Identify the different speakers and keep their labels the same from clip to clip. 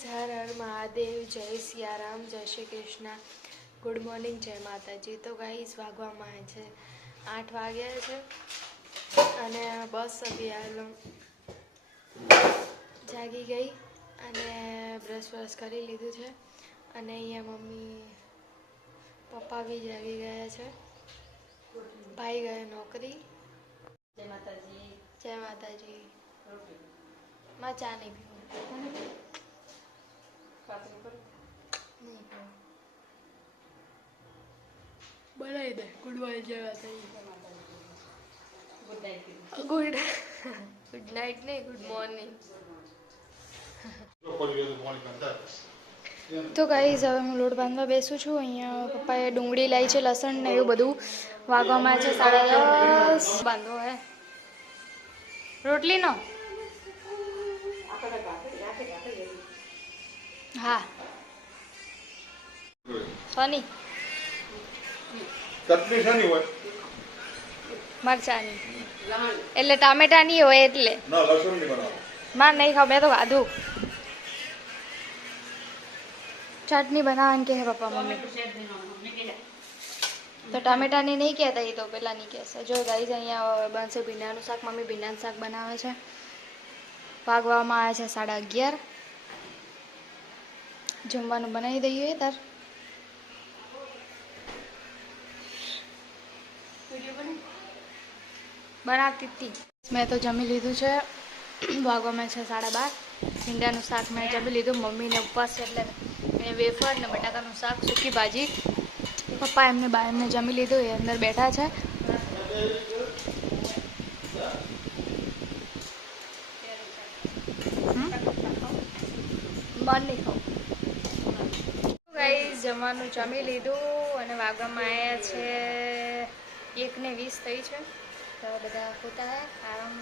Speaker 1: હર હર મહાદેવ જય સિયારામ જય Shri Krishna. Good morning જય માતાજી. તો ગાઈસ વાગવામાં આવે છે. આઠ વાગ્યા છે અને બસ અભી જાગી ગઈ અને બ્રશ બ્રશ કરી લીધું છે. અને અહીંયા મમ્મી પપ્પા બી જાગી ગયા છે. ભાઈ ગયો નોકરી.
Speaker 2: જય માતાજી.
Speaker 1: જય માતાજી. માં ચા નહીં પીવું.
Speaker 2: કરો
Speaker 1: બનાવી દે ગુડ મોર્નિંગ
Speaker 2: જેવા થઈ good night
Speaker 1: good good night નહીં ગુડ મોર્નિંગ તો ગાઈઝ હવે હું લોટ બાંધવા બેસું છું. અહીંયા પપ્પાએ ડુંગળી લાવી છે લસણ ને એવું બધું વાગવામાં છે સાડા દસ. બાંધવો હે. રોટલી નો હા. સોની.
Speaker 3: ચટણી શાની હોય?
Speaker 1: મરચાની. એટલે ટામેટાની હોય એટલે.
Speaker 3: ના લસણની બનાવો.
Speaker 1: માર નહીં ખાવ મેં તો ખાધું. ચટણી બનાવવાની કે પપ્પા મમ્મી. તો ટામેટાની નહીં કહેતા એ તો પેલા નહીં કહેશે જો ગાઈઝ અહીંયા બનશે ભીંડાનું શાક. મમ્મી ભીંડાનું શાક બનાવે છે. વાગવામાં આવે છે સાડા અગિયાર. જમવાનું બનાવી દઈએ તાર. બનાવતી હતી મેં તો જમી લીધું છે. વાગવામાં છે સાડા બાર. ભીંડાનું શાક મેં જમી લીધું. મમ્મીને ઉપવાસ એટલે મેં વેફર ને બટાકાનું શાક, સૂકી ભાજી. પપ્પા એમને, બા એમને જમી લીધું. એ અંદર બેઠા છે મન નહીં ખાવું ગાઈઝ જમવાનું જમી લીધું અને વાગવામાં આવ્યા છે એક ને વીસ થઈ છે. તો બધા પોતા આરામ.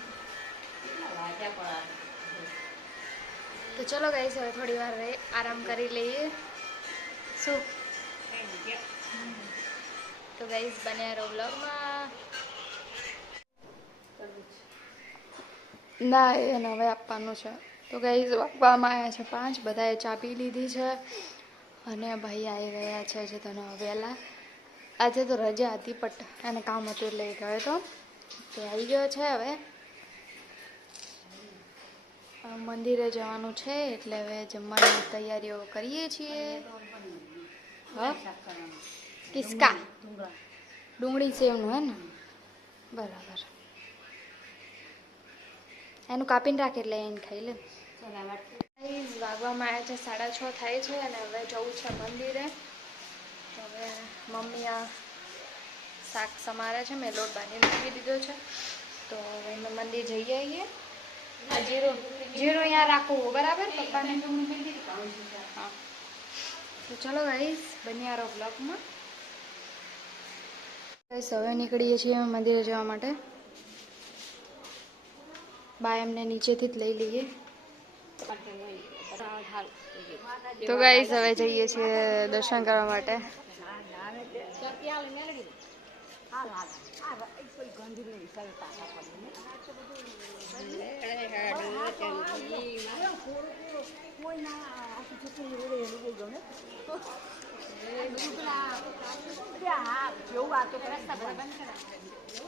Speaker 1: તો ચલો ગઈ હવે થોડી વાર આરામ કરી લઈએ. શું? તો ગાઈસ બન્યા રહો બ્લોગમાં ના એને હવે આપવાનું છે. તો ગાઈસ વાગવામાં આવ્યા છે પાંચ, બધાએ ચા પી લીધી છે. અને ભાઈ આવી રહ્યા છે જે તને વહેલા. આજે તો રજા હતી પટ એને કામ હતું એટલે ગયો તો તે આવી ગયો છે હવે. મંદિરે જવાનું છે એટલે હવે જમવાની તૈયારીઓ કરીએ છીએ. કિસકા. ડુંગળી સેવનું હે ને? બરાબર. એનું કાપીને રાખે એટલે એને ખાઈ લે. Guys, વાગવામાં આવ્યા છે સાડા છ થાય છે અને હવે જવું છે મંદિરે. હવે મમ્મી આ શાક સમારે છે મેં લોટ બાંધી મૂકી દીધો છે. તો હવે અમે મંદિર જઈ આવીએ. આ જીરો. જીરું અહીંયા રાખવું બરાબર પપ્પાને? હા. તો ચલો ગાઈસ બન્યા રહો બ્લોગમાં ગાઈસ હવે નીકળીએ છીએ અમે મંદિરે જવા માટે. બા એમને નીચેથી જ લઈ લઈએ. તો ગાઈસ હવે જઈએ છીએ દર્શન કરવા માટે. તો ગાઈઝ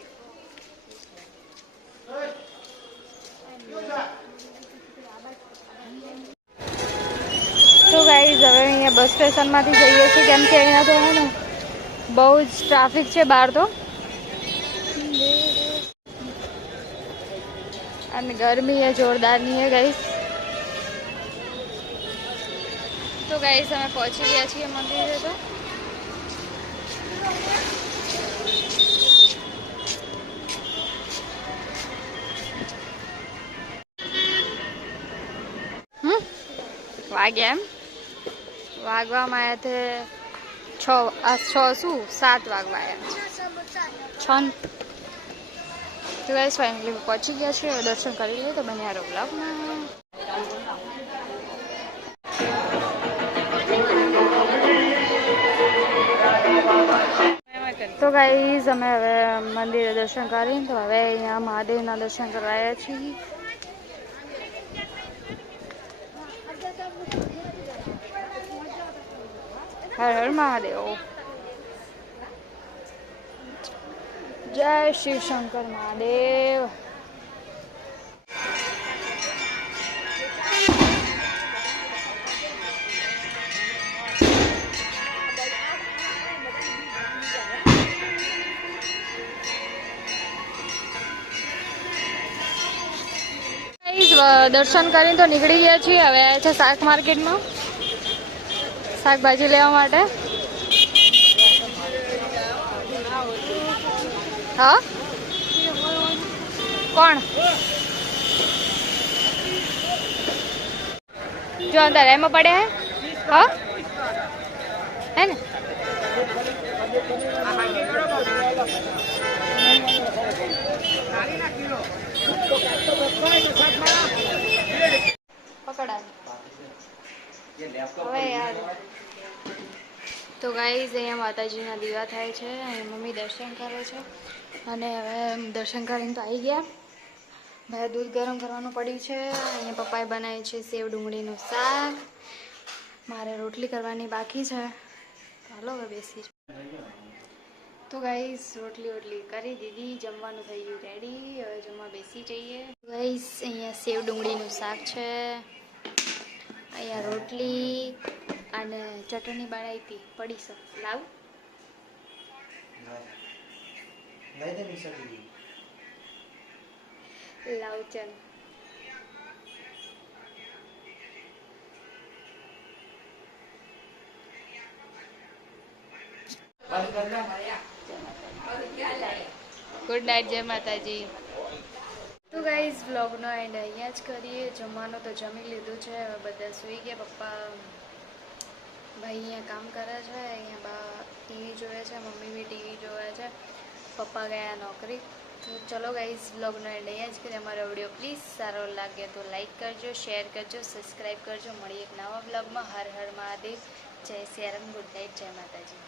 Speaker 1: હવે અહીંયા બસ સ્ટેશનમાંથી જઈએ છીએ. કેમ કે અહીંયા તો હે ને, બહુ જ ટ્રાફિક છે બહાર તો. અને ગરમી है જોરદારની है ગાઈસ તો ગાઈસ અમે પહોંચી ગયા છીએ મંદિરે તો. હમ? વાગ્યા એમ. વાગવામાં આવ્યા તે છ છ શું? સાત વાગવા આવ્યા છ તો ગાઈસ ફાઇનલી પહોંચી ગયા છે દર્શન કરી લઈએ તો બને રહો બ્લોગમાં તો ગાઈઝ અમે હવે મંદિરે દર્શન કરીને તો હવે અહીંયા મહાદેવના દર્શન કરવા આવ્યા છીએ. હર હર મહાદેવ જય શિવ શંકર મહાદેવ. દર્શન કરીને તો નીકળી ગયા છીએ. હવે આવ્યા છે શાક માર્કેટમાં શાકભાજી લેવા માટે? હા? કોણ? જો અંદર એમાં પડ્યા હે? હા? હે ને? પકડા હવે યાર તો ગાઈઝ અહીંયા માતાજીના દીવા થાય છે અહીં મમ્મી દર્શન કરે છે. અને હવે દર્શન કરીને તો આવી ગયા. ભાઈ દૂધ ગરમ કરવાનું પડ્યું છે. અહીંયા પપ્પાએ બનાવ્યું છે સેવ ડુંગળીનું શાક. મારે રોટલી કરવાની બાકી છે. ચાલો હવે બેસી તો ગાઈઝ રોટલી વોટલી કરી દીધી. જમવાનું થઈ ગયું રેડી હવે જમવા બેસી જઈએ. ગાઈઝ અહીંયા સેવ ડુંગળીનું શાક છે. અહીંયા રોટલી અને ચટણી બનાવી હતી. પડી સર લાવ. લાવ. ચાલ. ગુડ નાઇટ જય માતાજી. તો ગાઈઝ વ્લોગનો એન્ડ અહીંયા જ કરીએ. જમવાનું તો જમી લીધું છે. હવે બધા સૂઈ ગયા. પપ્પા, ભાઈ અહીંયા કામ કરે છે. અહીંયા બા ટીવી જોવે છે. મમ્મી બી ટીવી જોવે છે. પપ્પા ગયા નોકરી. તો ચલો ગાઈઝ વ્લોગનો એન્ડ અહીંયા જ કરીએ. અમારો વીડિયો પ્લીઝ સારો લાગે તો લાઈક કરજો શેર કરજો સબસ્ક્રાઈબ કરજો. મળીએ એક નવા વ્લોગમાં હર હર મહાદેવ. જય સિયારામ ગુડ નાઇટ જય માતાજી.